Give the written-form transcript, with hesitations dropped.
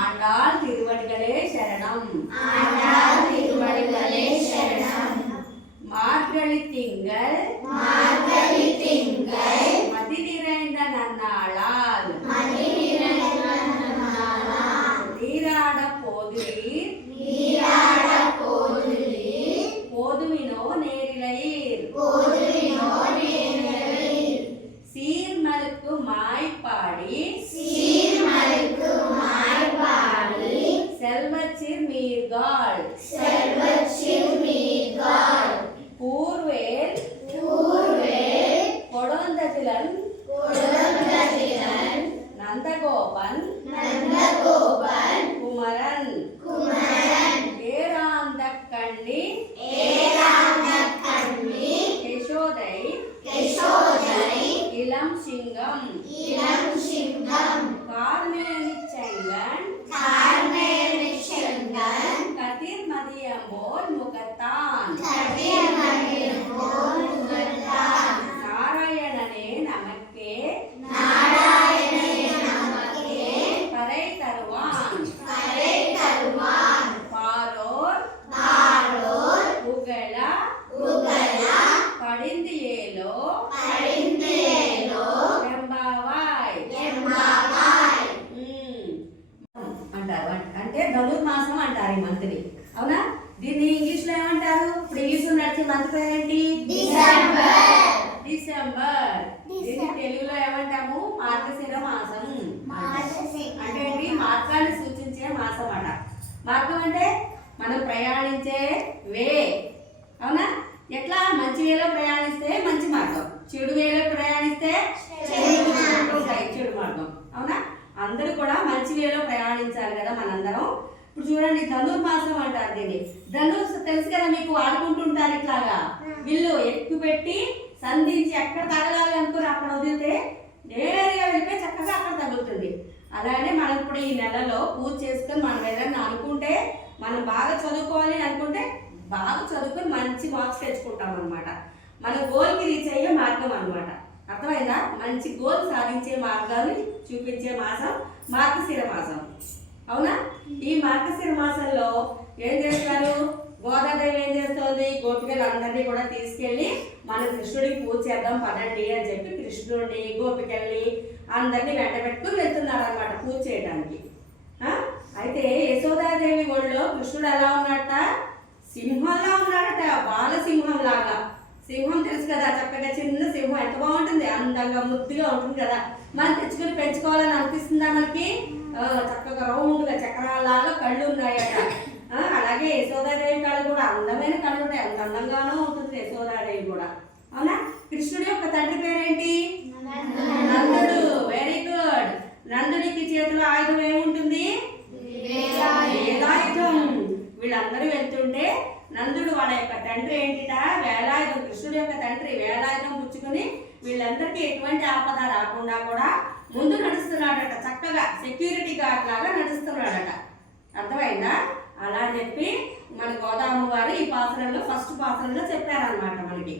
ஆண்டாள் திருவடிகளே சரணம். ஆண்டாள் திருவடிகளே சரணம். மார்கழி திங்கள் மதி நிறைந்த நன்னாளால் நீராட போதுவீர் போதுவினோ நேரிழையீர் சீர்மலுக்கு மாய்ப்பாடி செல்வச்சிர் மீர்காள் பூர்வேல் கொடோந்ததிலன் நந்தகோபன் குமரன் ஏராந்த கண்ணி யசோதை இளம் சிங்கம் கார்மேனி செங்கன் கதிர் மதியம்போல் முகத்தான் நாராயணனே நமக்கே பறை தருவான் பாரோர் புகழ படிந்து ஏலோ వెంబావాయ్ అంటారు. అంటే ధనుర్మాసం అంటారు ఈ మంత్ని. అవునా? దీన్ని ఇంగ్లీష్ లో ఏమంటారు? ఇప్పుడు ఇంగ్లీష్ లో నడిచే మంత్ పేరేంటి? డిసెంబర్. దీన్ని తెలుగులో ఏమంటాము? మార్గశిర మాసం. అంటే ఏంటి? మార్గాన్ని సూచించే మాసం అట. మార్గం అంటే మనం ప్రయాణించే వే. అవునా? ఎట్లా? మంచి వేలో ప్రయాణిస్తే మంచి మార్గం, చెడు వేలో ప్రయాణిస్తే చెడు మార్గం. అవునా? అందరూ కూడా మంచి వేలో ప్రయాణించాలి కదా మనందరం. ఇప్పుడు చూడండి, ధనుర్మాసం అంటారు దీన్ని. ధనుర్ తెలుసు కదా మీకు, ఆడుకుంటుంటారు ఇట్లాగా. వీళ్ళు ఎక్కువ పెట్టి సంధించి ఎక్కడ తగలాలి అనుకుని అక్కడ వదిలితే నేరుగా వెళ్ళిపోయి చక్కగా అక్కడ తగులుతుంది. అలానే మనం ఇప్పుడు ఈ నెలలో పూజ చేసుకొని మనం ఏదైనా అనుకుంటే, మనం బాగా చదువుకోవాలి అనుకుంటే బాగా చదువుకొని మంచి మార్క్స్ తెచ్చుకుంటాం అనమాట. మన గోల్కి రీచ్ అయ్యే మార్గం అనమాట. అర్థమైందా? మంచి గోల్ సాధించే మార్గాన్ని చూపించే మాసం మార్గశిర మాసం. అవునా? ఈ మార్గశిర మాసంలో ఏం చేస్తారు? గోదాదేవి ఏం చేస్తుంది? గోపికలందరినీ కూడా తీసుకెళ్ళి మన కృష్ణుడికి పూజ చేద్దాం పదండి అని చెప్పి కృష్ణుడిని గోపికల్ని అందరినీ వెంట పెట్టుకుని వెళ్తున్నారు అనమాట పూజ చేయడానికి. అయితే యశోదాదేవి ఒళ్ళో కృష్ణుడు ఎలా ఉన్నట్ట? సింహంలా ఉన్నాడట, బాలసింహం లాగా. సింహం తెలుసు కదా, చక్కగా చిన్న సింహం ఎంత బాగుంటుంది, అందంగా ముద్దుగా ఉంటుంది కదా. మనం తెచ్చుకుని పెంచుకోవాలని అనిపిస్తుందా మనకి? చక్కగా రౌండ్గా చక్రాలాగా కళ్ళు ఉన్నాయట. అలాగే యశోదాదేవి కళ్ళు కూడా అందమైన కళ్ళు ఉంటాయి, అంత అందంగానూ ఉంటుంది యశోదాదేవి కూడా. అవునా? కృష్ణుడి యొక్క తండ్రి పేరేంటి? నందుడు. Very good. నందుడికి చేతిలో ఆయుధం ఏముంటుంది? వేలాయుధం. వీళ్ళందరూ వెళ్తుంటే నందుడు వాళ్ళ యొక్క తండ్రి ఏంటిట? వేలాయుధం. కృష్ణుడి యొక్క తండ్రి వేలాయుధం పుచ్చుకుని వీళ్ళందరికీ ఎటువంటి ఆపద రాకుండా కూడా ముందు నడుస్తున్నాడట. చక్కగా సెక్యూరిటీ గార్డ్ లాగా నడుస్తున్నాడట. అర్థమైందా? అలా చెప్పి మన గోదామ్మ వారు ఈ పాత్రలో ఫస్ట్ పాత్రలో చెప్పారనమాట మనకి.